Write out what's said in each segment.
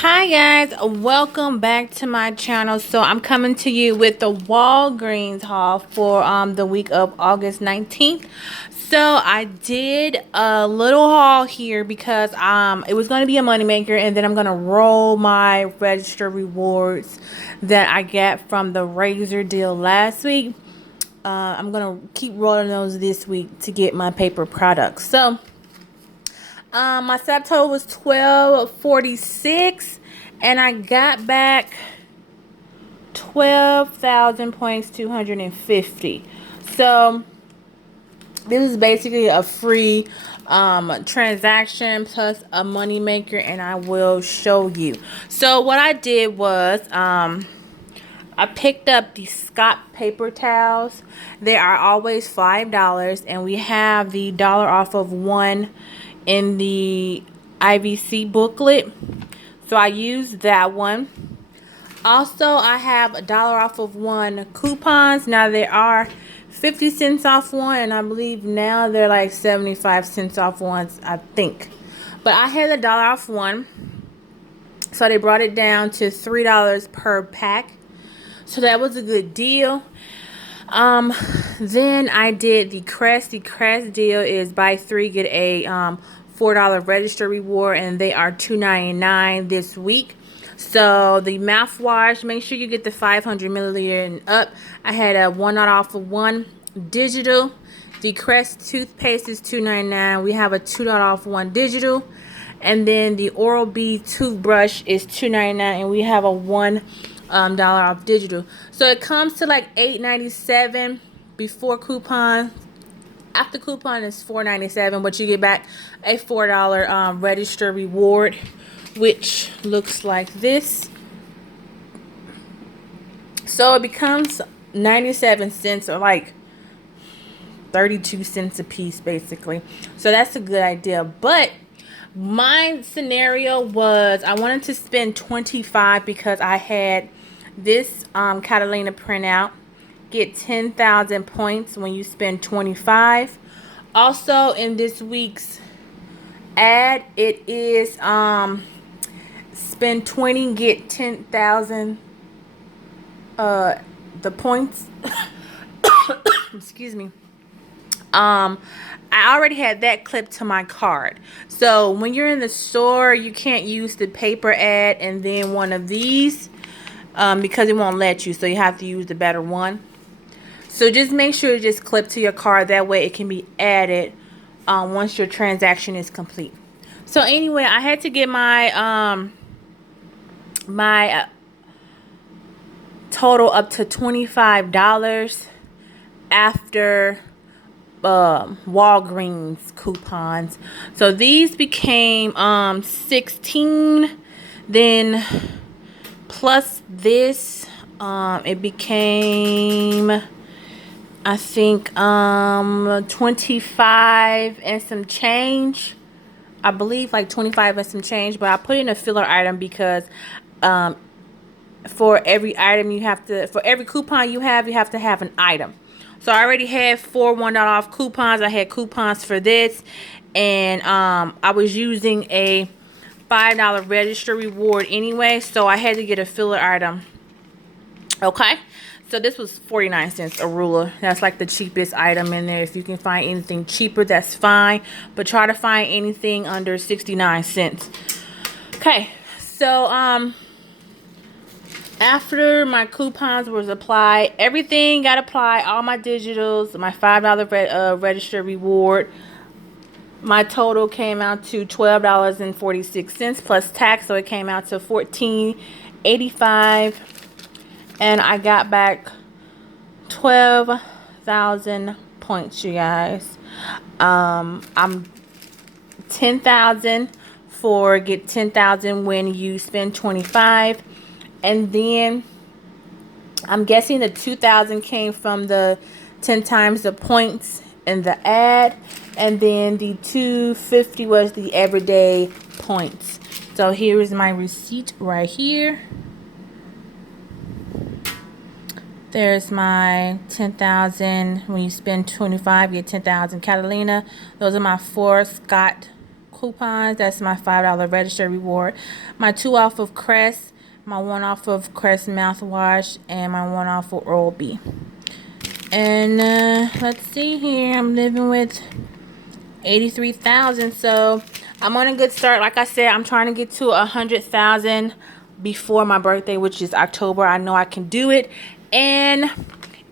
Hi guys, welcome back to my channel. So I'm coming to you with the Walgreens haul for the week of August 19th. So I did a little haul here because it was going to be a moneymaker, and then I'm going to roll my register rewards that I got from the razor deal last week. I'm going to keep rolling those this week to get my paper products. So my subtotal was 1246, and I got back 12,000 points 250. So this is basically a free transaction plus a money maker, and I will show you. So what I did was I picked up the Scott paper towels. They are always $5, and we have the dollar off of one in the IVC booklet, so I used that one. Also, I have a dollar off of one coupons. Now they are 50 cents off one, and I believe now they're like 75 cents off ones, I think. But I had a dollar off one, so they brought it down to $3 per pack. So that was a good deal. Then I did the Crest. The Crest deal is buy 3 get a $4 register reward, and they are $2.99 this week. So the mouthwash, make sure you get the 500 milliliter and up. I had a $1 off of one digital. The Crest toothpaste is $2.99. We have a $2 off one digital, and then the Oral-B toothbrush is $2.99, and we have a $1 off digital. So it comes to like $8.97 before coupon. After coupon is $4.97, but you get back a $4 register reward, which looks like this. So it becomes 97 cents, or like 32 cents a piece basically. So that's a good idea. But my scenario was I wanted to spend 25 because I had this Catalina printout. Get 10,000 points when you spend 25. Also in this week's ad, it is spend 20 get 10,000 the points. Excuse me. I already had that clipped to my card. So when you're in the store, you can't use the paper ad and then one of these because it won't let you. So you have to use the better one. So just make sure it's just clipped to your card. That way it can be added once your transaction is complete. So anyway, I had to get my total up to $25 after Walgreens coupons. So these became 16. Then plus this, it became, I think 25 and some change. I believe like 25 and some change, but I put in a filler item because for every item you have to, for every coupon you have to have an item. So I already had 4 $1 off coupons. I had coupons for this, and I was using a $5 register reward anyway, so I had to get a filler item. Okay, so this was 49 cents a ruler. That's like the cheapest item in there. If you can find anything cheaper, that's fine, but try to find anything under 69 cents. Okay, so after my coupons was applied, everything got applied, all my digitals, my $5 register reward, my total came out to $12.46 plus tax, so it came out to $14.85. And I got back 12,000 points, you guys. I'm 10,000 for get 10,000 when you spend 25. And then I'm guessing the 2,000 came from the 10 times the points in the ad. And then the 250 was the everyday points. So here is my receipt right here. There's my 10,000. When you spend 25, you get 10,000 Catalina. Those are my 4 Scott coupons. That's my $5 register reward. My 2 off of Crest, my 1 off of Crest mouthwash, and my 1 off of Oral-B. And let's see here. I'm living with 83,000. So I'm on a good start. Like I said, I'm trying to get to 100,000 before my birthday, which is October. I know I can do it. And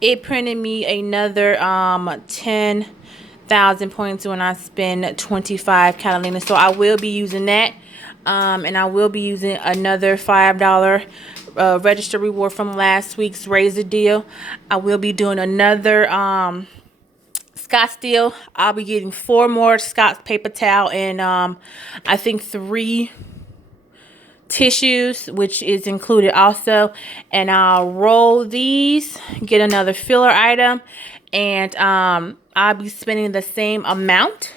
it printed me another 10,000 points when I spend 25 Catalina. So I will be using that. And I will be using another $5 register reward from last week's Razor deal. I will be doing another Scott's deal. I'll be getting 4 more Scott's paper towel and I think 3 tissues, which is included also. And I'll roll these, get another filler item, and I'll be spending the same amount.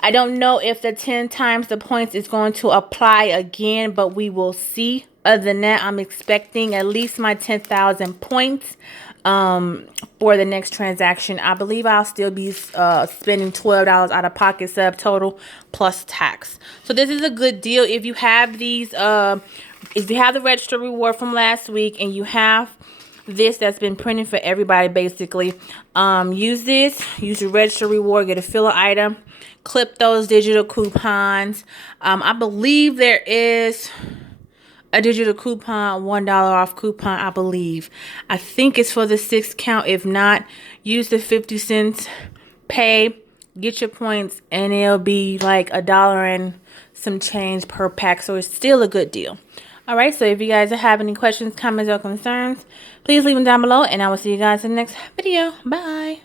I don't know if the 10 times the points is going to apply again, but we will see. Other than that, I'm expecting at least my 10,000 points for the next transaction. I believe I'll still be spending $12 out of pocket subtotal plus tax. So this is a good deal. If you have these, if you have the register reward from last week and you have this that's been printed for everybody, basically, use this. Use your register reward, get a filler item, clip those digital coupons. I believe there is a digital coupon, $1 off coupon, I believe. I think it's for the 6 count. If not, use the 50 cents, pay, get your points, and it'll be like $1 and some change per pack. So it's still a good deal. All right, so if you guys have any questions, comments, or concerns, please leave them down below, and I will see you guys in the next video. Bye.